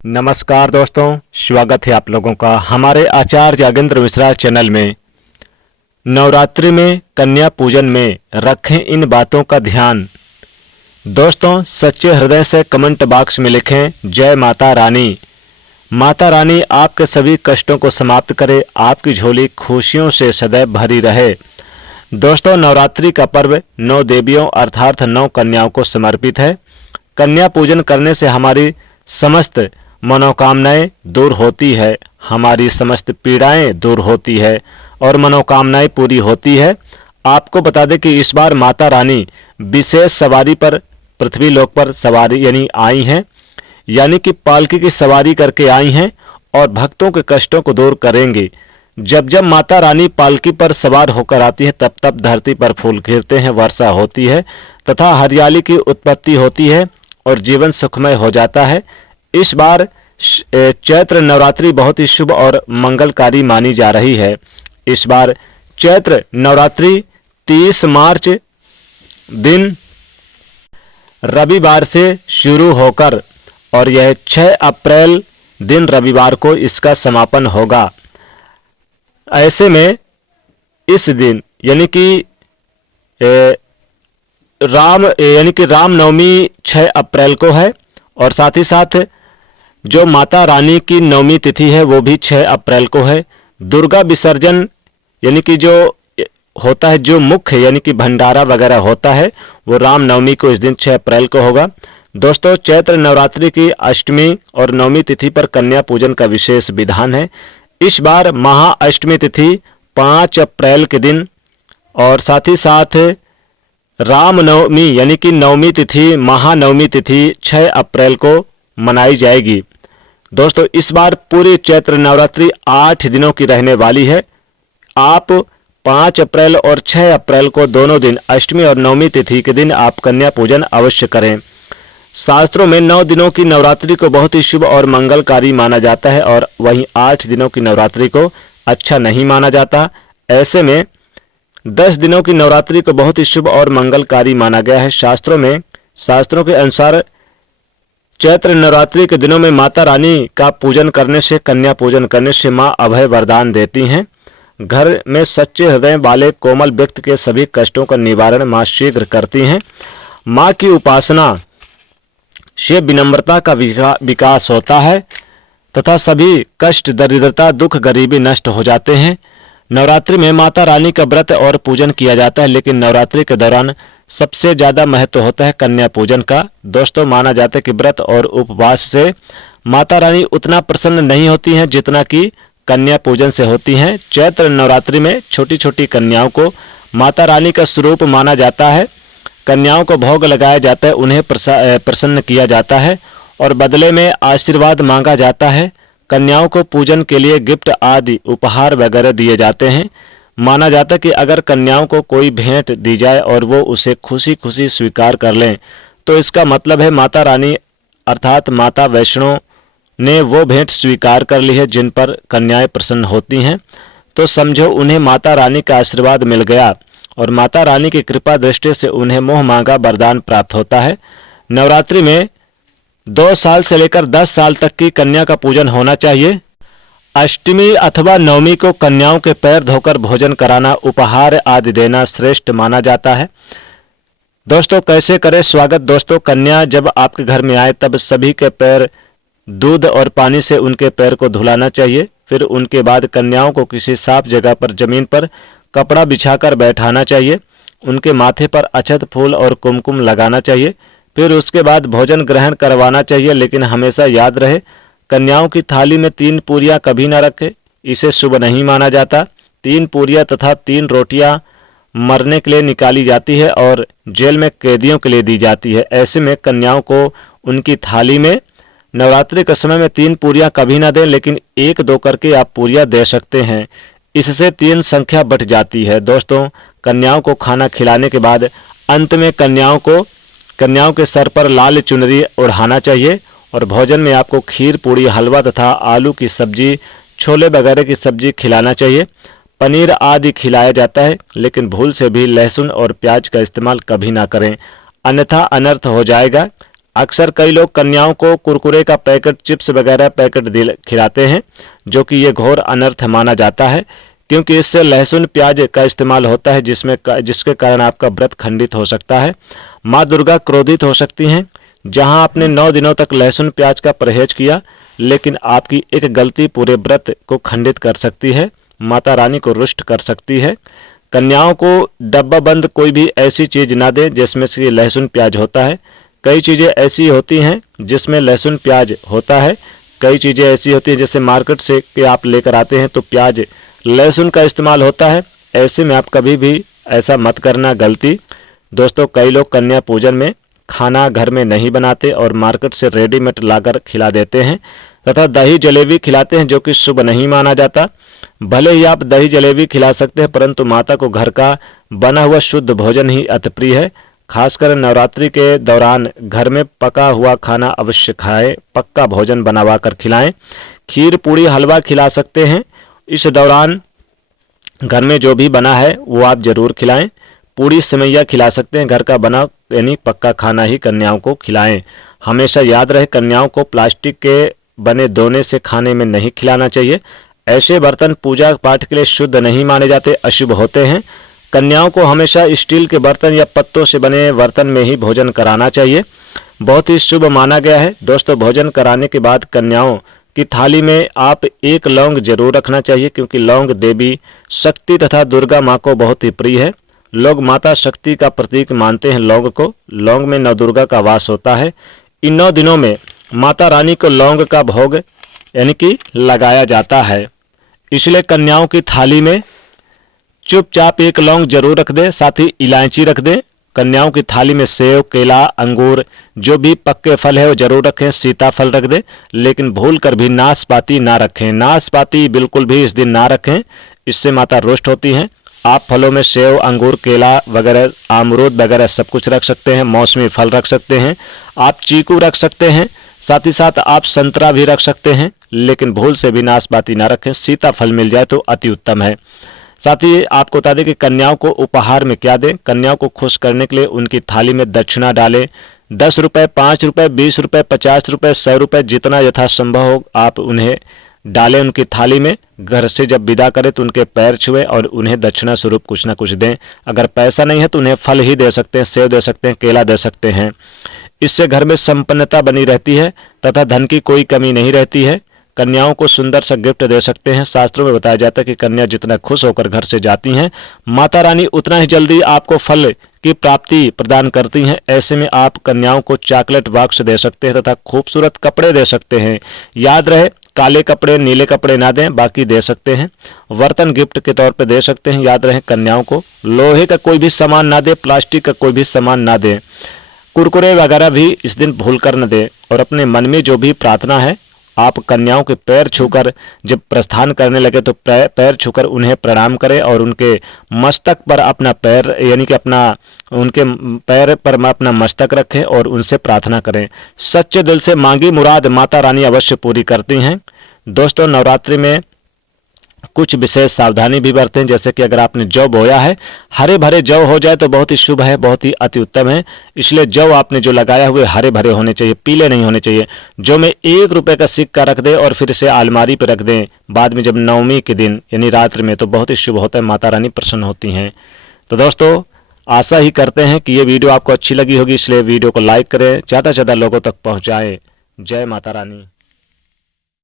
नमस्कार दोस्तों, स्वागत है आप लोगों का हमारे आचार्य यागेंद्र मिश्रा चैनल में। नवरात्रि में कन्या पूजन में रखें इन बातों का ध्यान। दोस्तों, सच्चे हृदय से कमेंट बॉक्स में लिखें जय माता रानी। माता रानी आपके सभी कष्टों को समाप्त करे, आपकी झोली खुशियों से सदैव भरी रहे। दोस्तों, नवरात्रि का पर्व 9 देवियों अर्थात 9 कन्याओं को समर्पित है। कन्या पूजन करने से हमारी समस्त मनोकामनाएं दूर होती है, हमारी समस्त पीड़ाएं दूर होती है और मनोकामनाएं पूरी होती है। आपको बता दें कि इस बार माता रानी विशेष सवारी पर पृथ्वी लोक पर सवारी आई हैं, यानी कि पालकी की सवारी करके आई हैं और भक्तों के कष्टों को दूर करेंगी। जब जब माता रानी पालकी पर सवार होकर आती है तब तब धरती पर फूल खिलते हैं, वर्षा होती है तथा हरियाली की उत्पत्ति होती है और जीवन सुखमय हो जाता है। इस बार चैत्र नवरात्रि बहुत ही शुभ और मंगलकारी मानी जा रही है। इस बार चैत्र नवरात्रि 30 मार्च दिन रविवार से शुरू होकर और यह 6 अप्रैल दिन रविवार को इसका समापन होगा। ऐसे में इस दिन यानी कि राम नवमी 6 अप्रैल को है और साथ ही साथ जो माता रानी की नवमी तिथि है वो भी 6 अप्रैल को है। दुर्गा विसर्जन यानी कि जो होता है, जो मुख्य यानी कि भंडारा वगैरह होता है, वो राम नवमी को इस दिन 6 अप्रैल को होगा। दोस्तों, चैत्र नवरात्रि की अष्टमी और नवमी तिथि पर कन्या पूजन का विशेष विधान है। इस बार महाअष्टमी तिथि 5 अप्रैल के दिन और साथ ही साथ रामनवमी यानी कि नवमी तिथि महानवमी तिथि 6 अप्रैल को मनाई जाएगी। दोस्तों, इस बार पूरी चैत्र नवरात्रि 8 दिनों की रहने वाली है। आप 5 अप्रैल और 6 अप्रैल को दोनों दिन अष्टमी और नवमी तिथि के दिन आप कन्या पूजन अवश्य करें। शास्त्रों में 9 दिनों की नवरात्रि को बहुत ही शुभ और मंगलकारी माना जाता है और वहीं 8 दिनों की नवरात्रि को अच्छा नहीं माना जाता। ऐसे में 10 दिनों की नवरात्रि को बहुत ही शुभ और मंगलकारी माना गया है। शास्त्रों के अनुसार चैत्र नवरात्रि के दिनों में माता रानी का पूजन करने से, कन्या पूजन करने से माँ अभय वरदान देती हैं। घर में सच्चे हृदय वाले कोमल व्यक्ति के सभी कष्टों का निवारण माँ शीघ्र करती हैं। माँ की उपासना से विनम्रता का विकास होता है तथा सभी कष्ट, दरिद्रता, दुख, गरीबी नष्ट हो जाते हैं। नवरात्रि में माता रानी का व्रत और पूजन किया जाता है, लेकिन नवरात्रि के दौरान सबसे ज्यादा महत्व होता है कन्या पूजन का। दोस्तों, माना जाता है कि व्रत और उपवास से माता रानी उतना प्रसन्न नहीं होती हैं जितना कि कन्या पूजन से होती हैं। चैत्र नवरात्रि में छोटी छोटी कन्याओं को माता रानी का स्वरूप माना जाता है। कन्याओं को भोग लगाया जाता है, उन्हें प्रसन्न किया जाता है और बदले में आशीर्वाद मांगा जाता है। कन्याओं को पूजन के लिए गिफ्ट आदि उपहार वगैरह दिए जाते हैं। माना जाता है कि अगर कन्याओं को कोई भेंट दी जाए और वो उसे खुशी खुशी स्वीकार कर लें तो इसका मतलब है माता रानी अर्थात माता वैष्णो ने वो भेंट स्वीकार कर ली है जिन पर कन्याएं प्रसन्न होती हैं। तो समझो उन्हें माता रानी का आशीर्वाद मिल गया और माता रानी की कृपा दृष्टि से उन्हें मोह मांगा वरदान प्राप्त होता है। नवरात्रि में 2 साल से लेकर 10 साल तक की कन्या का पूजन होना चाहिए। अष्टमी अथवा नवमी को कन्याओं के पैर धोकर भोजन कराना, उपहार आदि देना श्रेष्ठ माना जाता है। दोस्तों, कैसे करें स्वागत। दोस्तों, कन्या जब आपके घर में आए तब सभी के पैर दूध और पानी से उनके पैर को धुलाना चाहिए। फिर उनके बाद कन्याओं को किसी साफ जगह पर जमीन पर कपड़ा बिछाकर बैठाना चाहिए। उनके माथे पर अक्षत, फूल और कुमकुम लगाना चाहिए। फिर उसके बाद भोजन ग्रहण करवाना चाहिए, लेकिन हमेशा याद रहे कन्याओं की थाली में 3 पूरियां कभी न रखें, इसे शुभ नहीं माना जाता। 3 पूरियां तथा 3 रोटियां मरने के लिए निकाली जाती है और जेल में कैदियों के लिए दी जाती है। ऐसे में कन्याओं को उनकी थाली में नवरात्रि के समय में 3 पूरियां कभी ना दें, लेकिन 1-2 करके आप पूरियां दे सकते हैं। इससे 3 संख्या बढ़ जाती है। दोस्तों, कन्याओं को खाना खिलाने के बाद अंत में कन्याओं के सर पर लाल चुनरी ओढ़ाना चाहिए और भोजन में आपको खीर, पूड़ी, हलवा तथा आलू की सब्जी, छोले वगैरह की सब्जी खिलाना चाहिए। पनीर आदि खिलाया जाता है, लेकिन भूल से भी लहसुन और प्याज का इस्तेमाल कभी ना करें, अन्यथा अनर्थ हो जाएगा। अक्सर कई लोग कन्याओं को कुरकुरे का पैकेट, चिप्स वगैरह पैकेट खिलाते हैं, जो कि ये घोर अनर्थ माना जाता है, क्योंकि इससे लहसुन प्याज का इस्तेमाल होता है, जिसके कारण आपका व्रत खंडित हो सकता है। माँ दुर्गा क्रोधित हो सकती हैं। जहां आपने 9 दिनों तक लहसुन प्याज का परहेज किया, लेकिन आपकी एक गलती पूरे व्रत को खंडित कर सकती है, माता रानी को रुष्ट कर सकती है। कन्याओं को डब्बा बंद कोई भी ऐसी चीज ना दें जिसमें से लहसुन प्याज होता है। कई चीजें ऐसी होती हैं जिसमें लहसुन प्याज होता है, कई चीजें ऐसी होती हैं जैसे मार्केट से के आप लेकर आते हैं तो प्याज लहसुन का इस्तेमाल होता है। ऐसे में आप कभी भी ऐसा मत करना, गलती। दोस्तों, कई लोग कन्या पूजन में खाना घर में नहीं बनाते और मार्केट से रेडीमेड लाकर खिला देते हैं तथा दही जलेबी खिलाते हैं, जो कि शुभ नहीं माना जाता। भले ही आप दही जलेबी खिला सकते हैं, परंतु माता को घर का बना हुआ शुद्ध भोजन ही अति प्रिय है। खासकर नवरात्रि के दौरान घर में पका हुआ खाना अवश्य खाएं, पक्का भोजन बनवा कर खिलाएं। खीर, पूड़ी, हलवा खिला सकते हैं। इस दौरान घर में जो भी बना है वो आप जरूर खिलाएं। पूड़ी, सेवैया खिला सकते हैं। घर का बना यानी पक्का खाना ही कन्याओं को खिलाएं। हमेशा याद रहे, कन्याओं को प्लास्टिक के बने दोने से खाने में नहीं खिलाना चाहिए। ऐसे बर्तन पूजा पाठ के लिए शुद्ध नहीं माने जाते, अशुभ होते हैं। कन्याओं को हमेशा स्टील के बर्तन या पत्तों से बने बर्तन में ही भोजन कराना चाहिए, बहुत ही शुभ माना गया है। दोस्तों, भोजन कराने के बाद कन्याओं की थाली में आप एक लौंग जरूर रखना चाहिए, क्योंकि लौंग देवी शक्ति तथा दुर्गा माँ को बहुत ही प्रिय है। लोग माता शक्ति का प्रतीक मानते हैं लौंग को। लौंग में नवदुर्गा का वास होता है। इन 9 दिनों में माता रानी को लौंग का भोग यानी कि लगाया जाता है, इसलिए कन्याओं की थाली में चुपचाप एक लौंग जरूर रख दें, साथ ही इलायची रख दें। कन्याओं की थाली में सेव, केला, अंगूर, जो भी पक्के फल है वो जरूर रखें। सीताफल रख दें, लेकिन भूल कर भी नाशपाती ना रखें। नाशपाती बिल्कुल भी इस दिन ना रखें, इससे माता रुष्ट होती हैं। आप फलों में सेव, अंगूर, केला वगैरह, अमरूद वगैरह सब कुछ रख सकते हैं। मौसमी फल रख सकते हैं, आप चीकू रख सकते हैं, साथ ही साथ आप संतरा भी रख सकते हैं, लेकिन भूल से भी नाशपाती ना रखें। सीताफल मिल जाए तो अति उत्तम है। साथ ही आपको बता दें कि कन्याओं को उपहार में क्या दें। कन्याओं को खुश करने के लिए उनकी थाली में दक्षिणा डालें। 10 रुपये, 5 रुपये, 20 रुपये, 50 रुपये, 100 रुपये, जितना यथासंभव हो आप उन्हें डालें उनकी थाली में। घर से जब विदा करें तो उनके पैर छुएं और उन्हें दक्षिणा स्वरूप कुछ ना कुछ दें। अगर पैसा नहीं है तो उन्हें फल ही दे सकते हैं, सेव दे सकते हैं, केला दे सकते हैं। इससे घर में संपन्नता बनी रहती है तथा धन की कोई कमी नहीं रहती है। कन्याओं को सुंदर सा गिफ्ट दे सकते हैं। शास्त्रों में बताया जाता है कि कन्या जितना खुश होकर घर से जाती हैं, माता रानी उतना ही जल्दी आपको फल की प्राप्ति प्रदान करती हैं। ऐसे में आप कन्याओं को चॉकलेट बॉक्स दे सकते हैं तथा खूबसूरत कपड़े दे सकते हैं। याद रहे, काले कपड़े, नीले कपड़े ना दें, बाकी दे सकते हैं। बर्तन गिफ्ट के तौर पे दे सकते हैं। याद रहे, कन्याओं को लोहे का कोई भी सामान ना दे, प्लास्टिक का कोई भी सामान ना दे। कुरकुरे वगैरह भी इस दिन भूल कर न दें। और अपने मन में जो भी प्रार्थना है, आप कन्याओं के पैर छूकर जब प्रस्थान करने लगे तो पैर छूकर उन्हें प्रणाम करें और उनके मस्तक पर अपना पैर यानी कि उनके पैर पर अपना मस्तक रखें और उनसे प्रार्थना करें। सच्चे दिल से मांगी मुराद माता रानी अवश्य पूरी करती हैं। दोस्तों, नवरात्रि में कुछ विशेष सावधानी भी बरतें, जैसे कि अगर आपने जौ बोया है, हरे भरे जौ हो जाए तो बहुत ही शुभ है, बहुत ही अति उत्तम है। इसलिए जौ आपने जो लगाया हुए हरे भरे होने चाहिए, पीले नहीं होने चाहिए। जौ में 1 रुपए का सिक्का रख दें और फिर इसे अलमारी पर रख दें बाद में जब नवमी के दिन यानी रात्रि में, तो बहुत ही शुभ होता है, माता रानी प्रसन्न होती हैं। तो दोस्तों, आशा ही करते हैं कि ये वीडियो आपको अच्छी लगी होगी, इसलिए वीडियो को लाइक करें, ज़्यादा से ज़्यादा लोगों तक पहुँचाएँ। जय माता रानी।